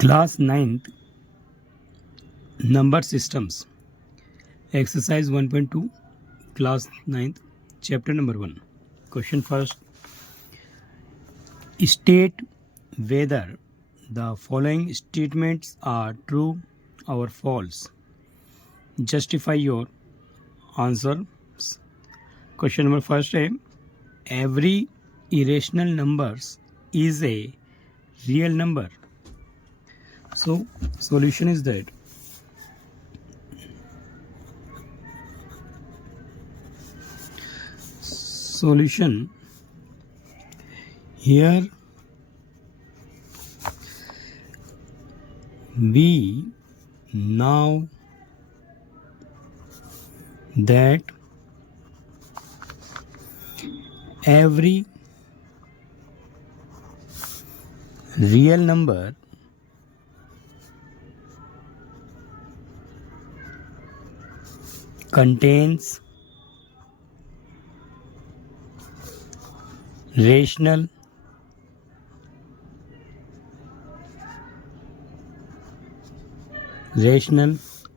Class 9th Number Systems Exercise 1.2 Class 9th Chapter number 1 Question first. State whether the following statements are true or false. Justify your answers. Question number first है every irrational numbers is a real number. So solution is that solution here we know that every real number contains rational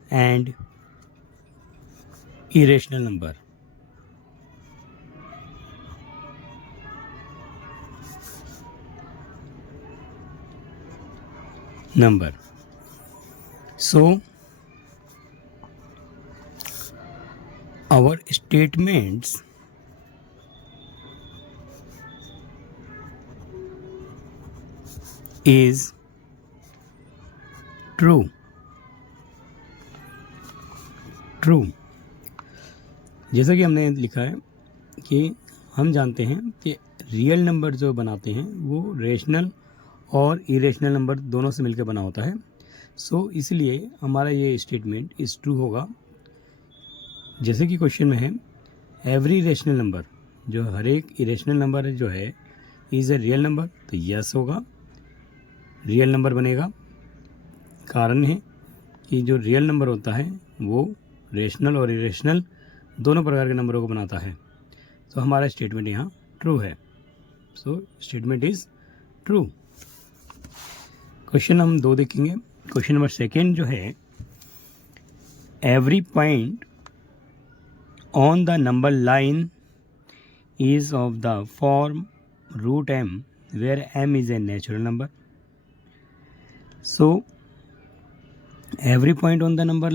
and irrational number. So our statements is true. जैसा कि हमने लिखा है कि हम जानते हैं कि रियल नंबर जो बनाते हैं वो रेशनल और इरेशनल नंबर दोनों से मिलकर बना होता है. सो इसलिए हमारा ये स्टेटमेंट इज ट्रू होगा. जैसे कि क्वेश्चन में है एवरी रेशनल नंबर, जो हर एक इरेशनल नंबर जो है इज़ ए रियल नंबर, तो यस होगा, रियल नंबर बनेगा. कारण है कि जो रियल नंबर होता है वो रेशनल और इरेशनल दोनों प्रकार के नंबरों को बनाता है. तो हमारा स्टेटमेंट यहाँ ट्रू है. So statement is true. Question हम 2 देखेंगे. क्वेश्चन नंबर 2 जो है every point on the number line is of the form root m where m is a natural number. So every point on the number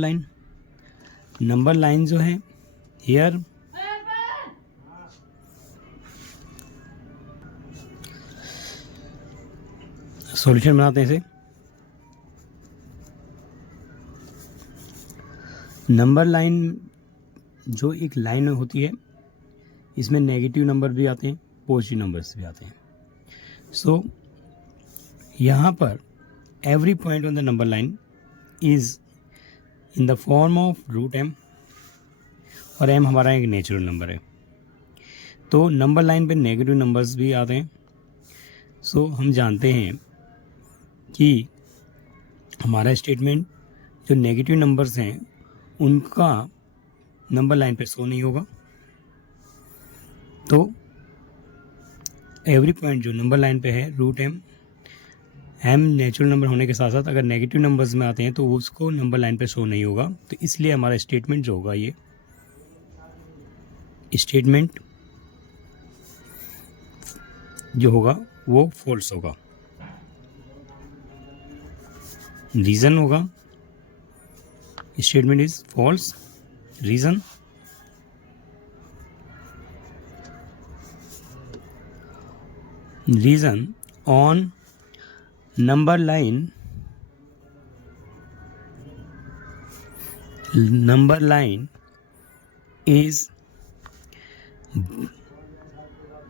line जो है here solution बनाते हैं इसे. Number line जो एक line होती है इसमें नेगेटिव नंबर भी आते हैं, पॉजिटिव नंबर्स भी आते हैं. सो यहाँ पर every point on the number line is in the form of root m, और एम हमारा एक नेचुरल नंबर है. तो नंबर लाइन पे नेगेटिव नंबर्स भी आते हैं. सो हम जानते हैं कि हमारा स्टेटमेंट जो नेगेटिव नंबर्स हैं उनका नंबर लाइन पे शो नहीं होगा. तो एवरी पॉइंट जो नंबर लाइन पे है रूट एम नेचुरल नंबर होने के साथ साथ अगर नेगेटिव नंबर्स में आते हैं तो उसको नंबर लाइन पे शो नहीं होगा. तो इसलिए हमारा स्टेटमेंट जो होगा ये स्टेटमेंट जो होगा वो फॉल्स होगा. रीज़न होगा statement is false. Reason on number line is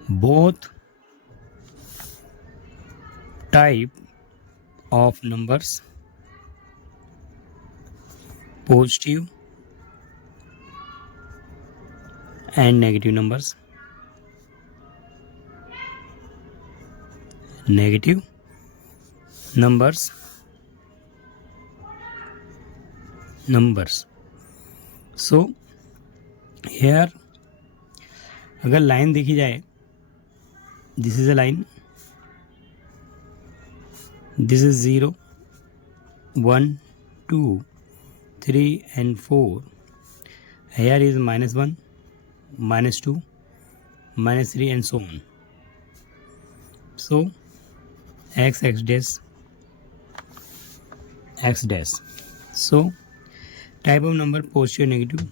both type of numbers, positive and negative numbers. Negative numbers. So here अगर लाइन देखी जाए, this is a line, this is 0, 1, 2, 3 and 4. Here is -1, -2, -3 and so on. So x dash. So type of number positive, negative.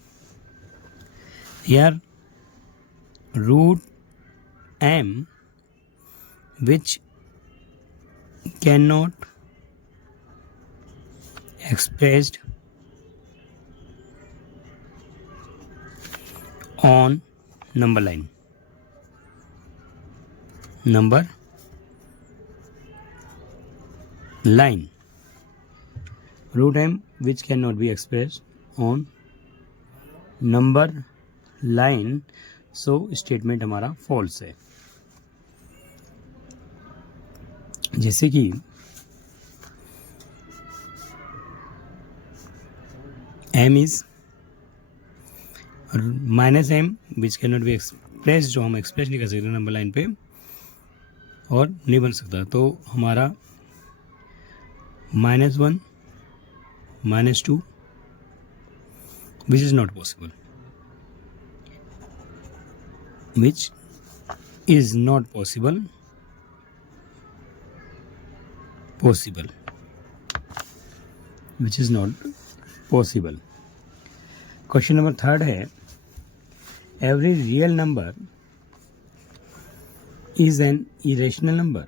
Here root m which cannot expressed on number line. Root m which cannot be expressed on number line. So statement हमारा false है. जैसे कि m is -m which cannot be expressed, जो हम express नहीं कर सकते number line पे और नहीं बन सकता. तो हमारा -1, -2 which is not possible. Which is not possible. Which is not possible. Question number 3 है, every real number is an irrational number.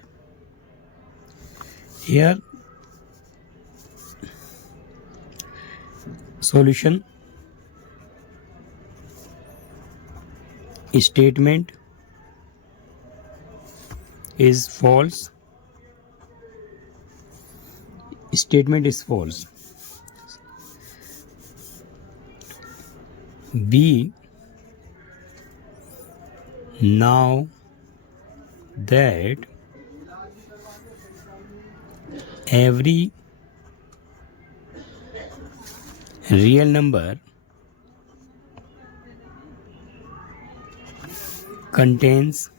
Here solution, statement is false. Statement is false. B, now that every real number contains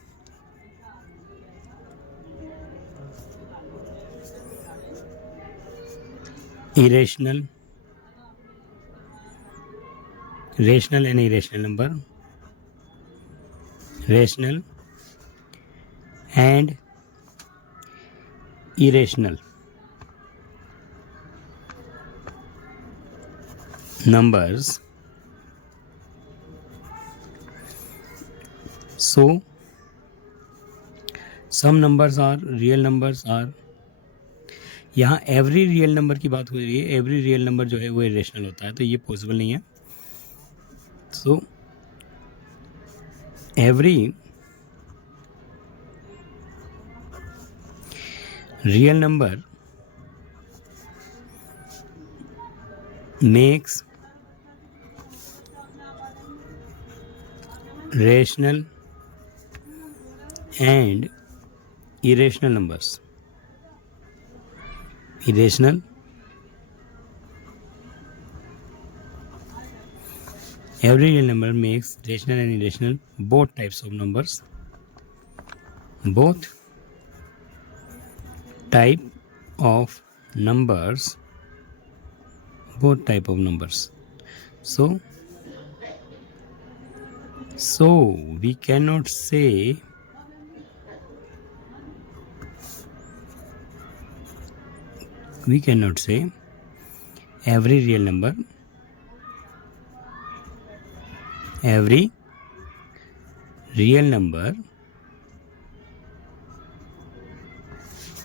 irrational, rational and irrational number, rational and irrational numbers. So some numbers are real numbers are. यहाँ every real number की बात हो रही है. Every real number जो है वो irrational होता है, तो ये पॉसिबल नहीं है. So every real number makes rational and irrational numbers. Irrational, every real number makes rational and irrational both types of numbers. Both type of numbers. So we cannot say every real number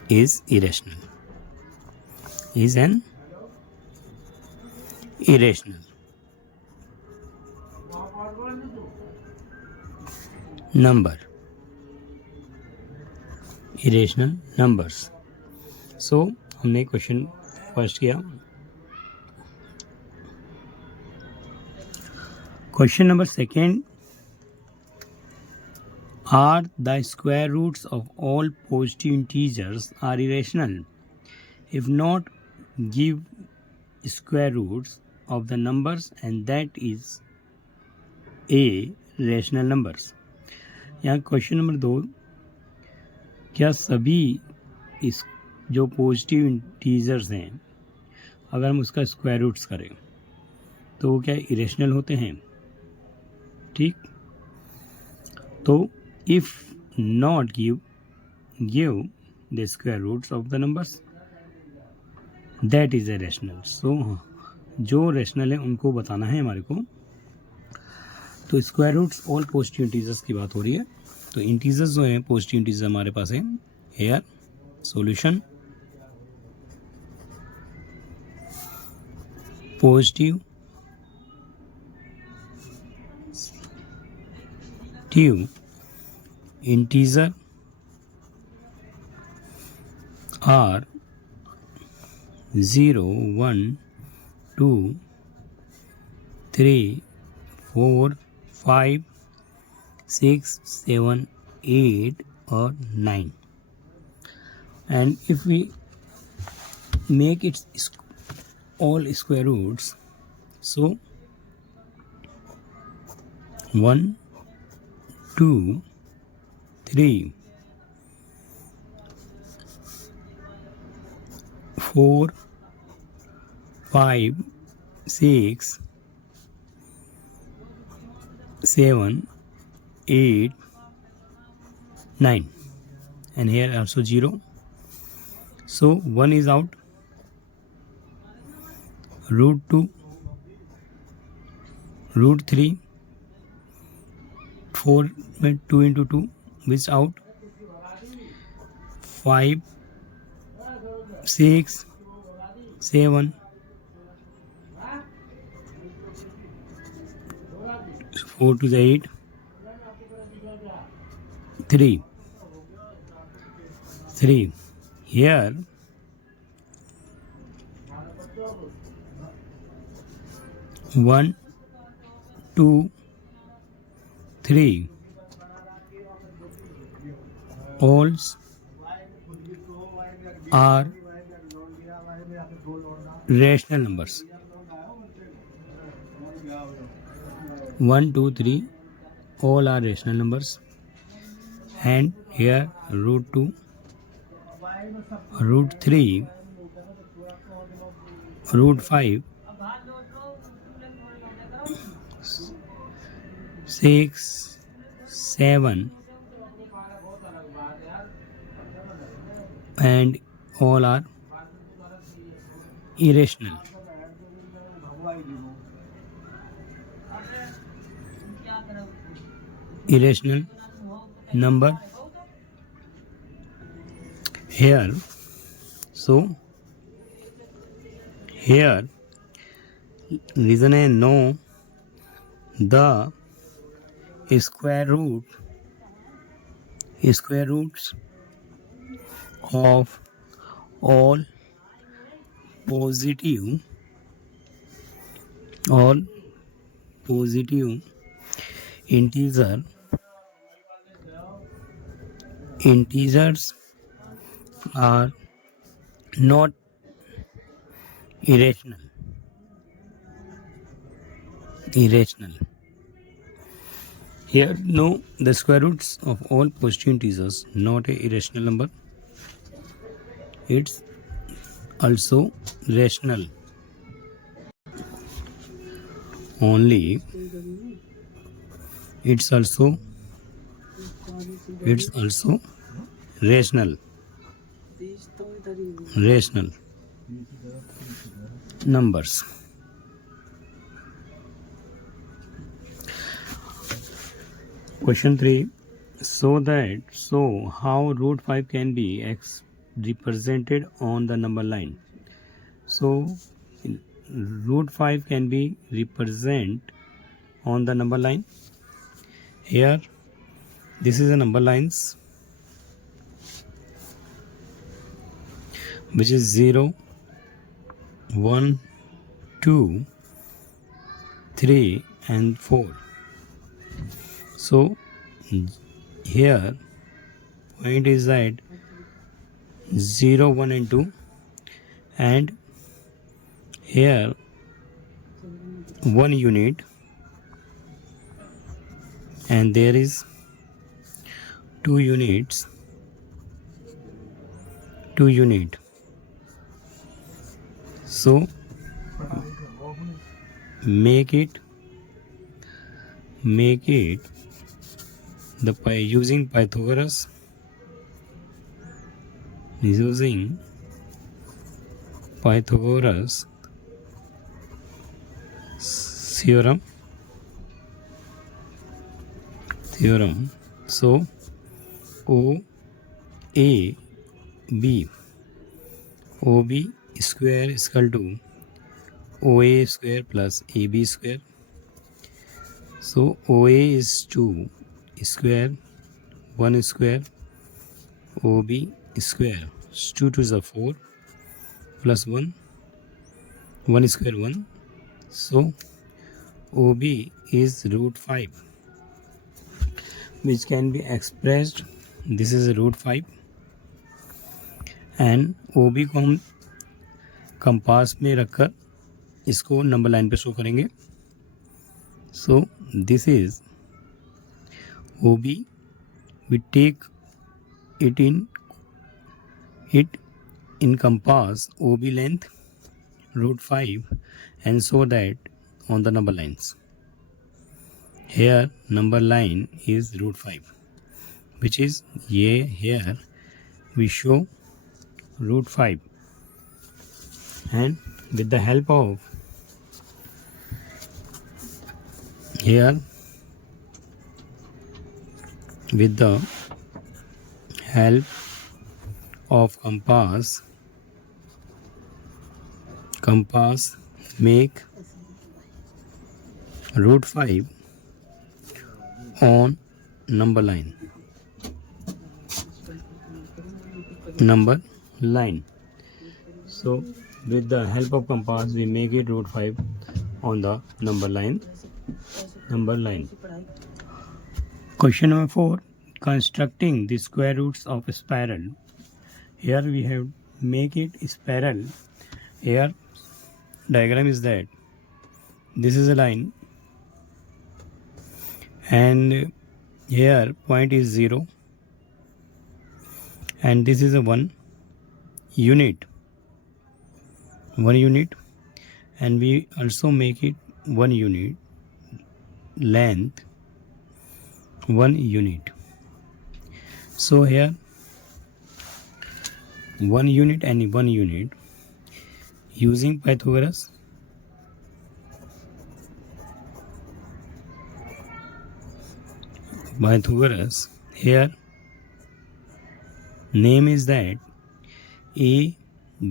is irrational, is an irrational number. Irrational numbers. So हमने question first किया. Question number second, are the square roots of all positive integers are irrational? If not, give square roots of the numbers and that is a rational numbers. यहाँ question number 2, क्या सभी इस जो positive integers हैं अगर हम उसका square roots करें तो वो क्या इरेशनल होते हैं, ठीक। तो if not give the square roots of the numbers that is a rational. So जो रेशनल है उनको बताना है हमारे को। तो square roots all positive integers की बात हो रही है। तो इंटीजर्स जो हैं पॉजिटिव इंटीजर हमारे पास है। Here solution positive integer are 0, 1, 2, 3, 4, 5, 6, 7, 8 or 9. And if we make its all square roots, so 1, 2, 3, 4, 5, 6, 7, 8, 9, and here also 0. So 1 is out, root 2, root 3, 4 में 2 into 2 which out, 5, 6, 7, 4 to the 8, 3. Here 1, 2, 3 all are rational numbers. 1, 2, 3 all are rational numbers. And here root 2, root 3, root 5, 6, 7 and all are irrational. Irrational number here. So here reason है no the square roots of all positive integers are not irrational. Here no the square roots of all positive integers not a irrational number. It's also rational. Only it's also rational numbers. Question 3. So how root 5 can be represented on the number line? So root 5 can be represented on the number line. Here this is a number lines which is 0, 1, 2, 3 and 4. So here point is at 0, 1 and 2, and here 1 unit, and there is 2 units. So make it using Pythagoras theorem. So OAB square is equal to OA square plus AB square. So OA is 2 square, 1 square, OB square, 2 to the 4 plus 1 square 1. So OB is root 5, which can be expressed, this is root 5, and OB को हम compass में रखकर इसको number line पे show करेंगे. So this is OB. We take it in compass OB length root 5 and show that on the number lines. Here number line is root 5, which is here we show root 5, and with the help of compass make root 5 on number line. So with the help of compass we make it root 5 on the number line. Question number 4, constructing the square roots of a spiral. Here we have make it spiral. Here diagram is that this is a line and here point is 0 and this is a 1 unit, and we also make it 1 unit length, 1 unit. So here 1 unit and 1 unit using Pythagoras. Here name is that A,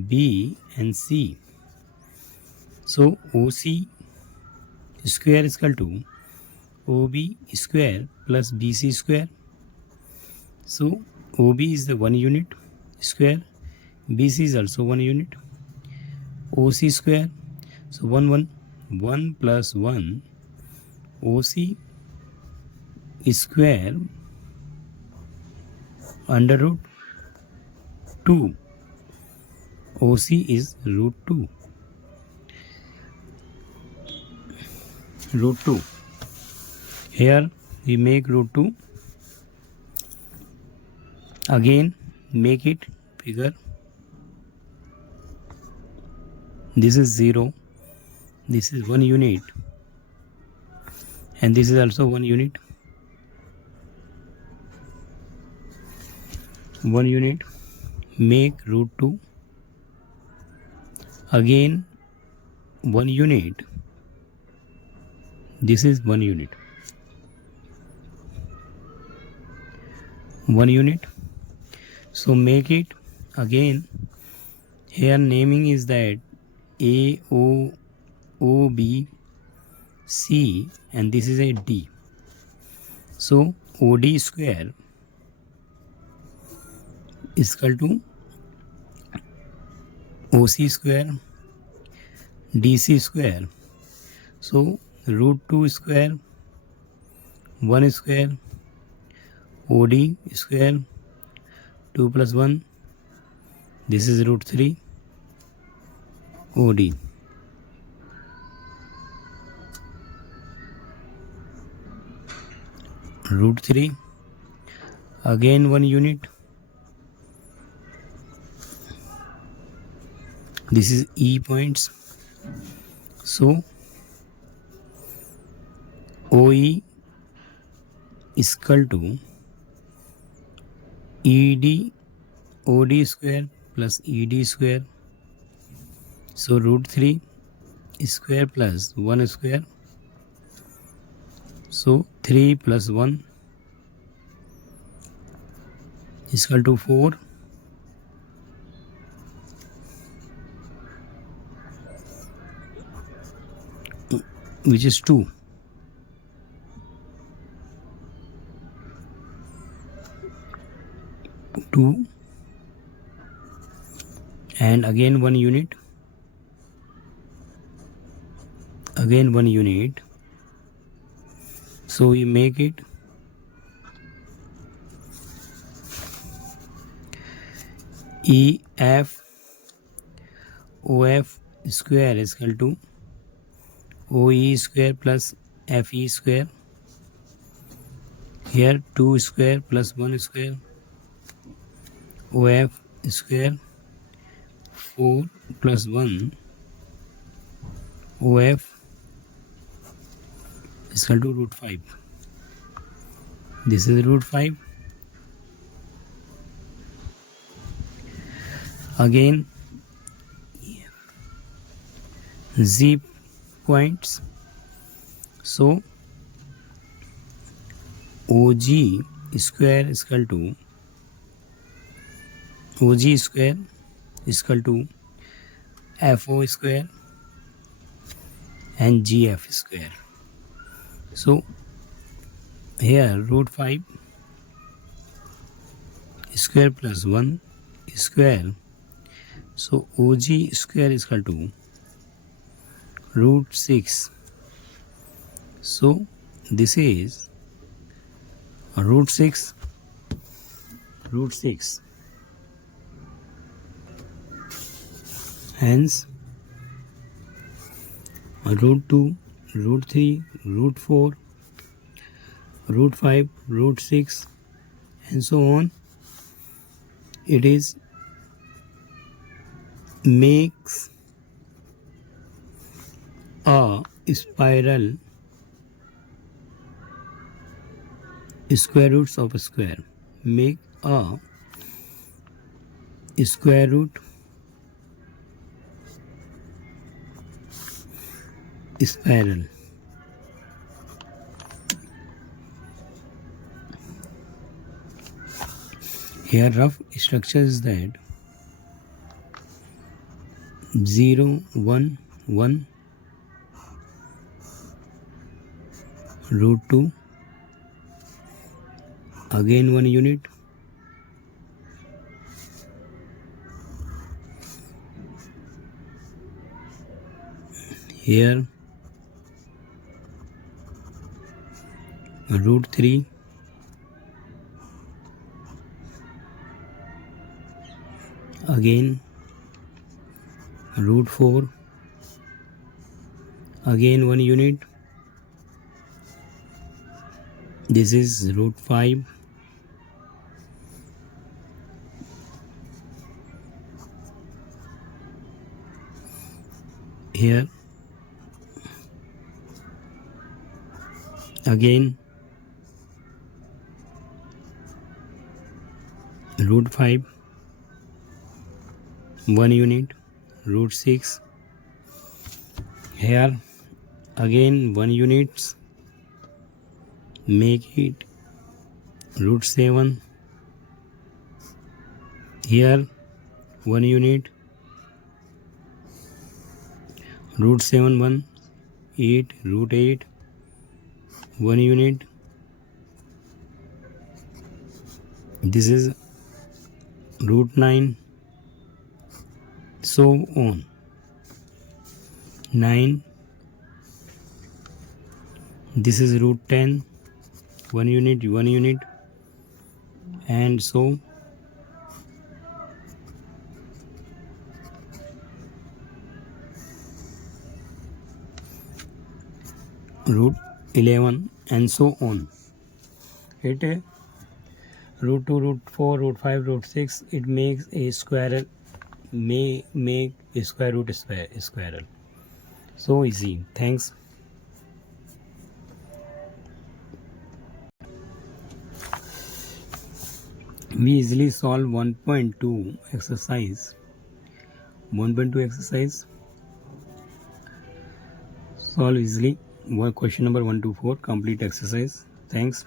B and C. So OC square is equal to OB square plus BC square. So OB is the 1 unit square, BC is also 1 unit, OC square. So 1 plus 1 OC square under root 2. OC is root 2. Here we make root 2. Again make it figure. This is 0. This is 1 unit. And this is also 1 unit. 1 unit. Make root 2. Again 1 unit. This is 1 unit. 1 unit. So make it again. Here naming is that A, O, O, B, C, and this is a D. So OD square is equal to OC square, DC square. So root 2 square, 1 square, OD square, 2 plus 1, this is root 3, OD. Root 3, again 1 unit. This is E points. So OE is equal to OD square plus ED square. So root 3 square plus 1 square. So 3 plus 1 is equal to 4. Which is 2. And again 1 unit. Again 1 unit. So we make it EF OF square is equal to OE square plus FE square. Here 2 square plus 1 square. OF square 4 plus 1 OF is equal to root 5. This is root 5. Again Z points. So OG square is equal to OG square is equal to FO square and GF square. So here root 5 square plus 1 square. So OG square is equal to root 6. So this is root 6. Hence root 2, root 3, root 4, root 5, root 6 and so on. It is makes a spiral square roots of a square. Make a square root spiral. Here rough structure is that 0, 1, 1, root 2, again 1 unit, here root 3, again root 4, again 1 unit. This is root 5, here again root 5, 1 unit, root 6, here again 1 unit, make it root 7, here 1 unit, root 7, 1, 8, root 8, 1 unit. This is root 9, so on. 9, this is root 10, 1 unit, 1 unit, and so root 11 and so on. It root 2, root 4, root 5, root 6, it makes a square, may make a square root spiral. So easy. Thanks. We easily solve 1.2 exercise. 1.2 exercise. Solve easily. Question number 1 to 4. Complete exercise. Thanks.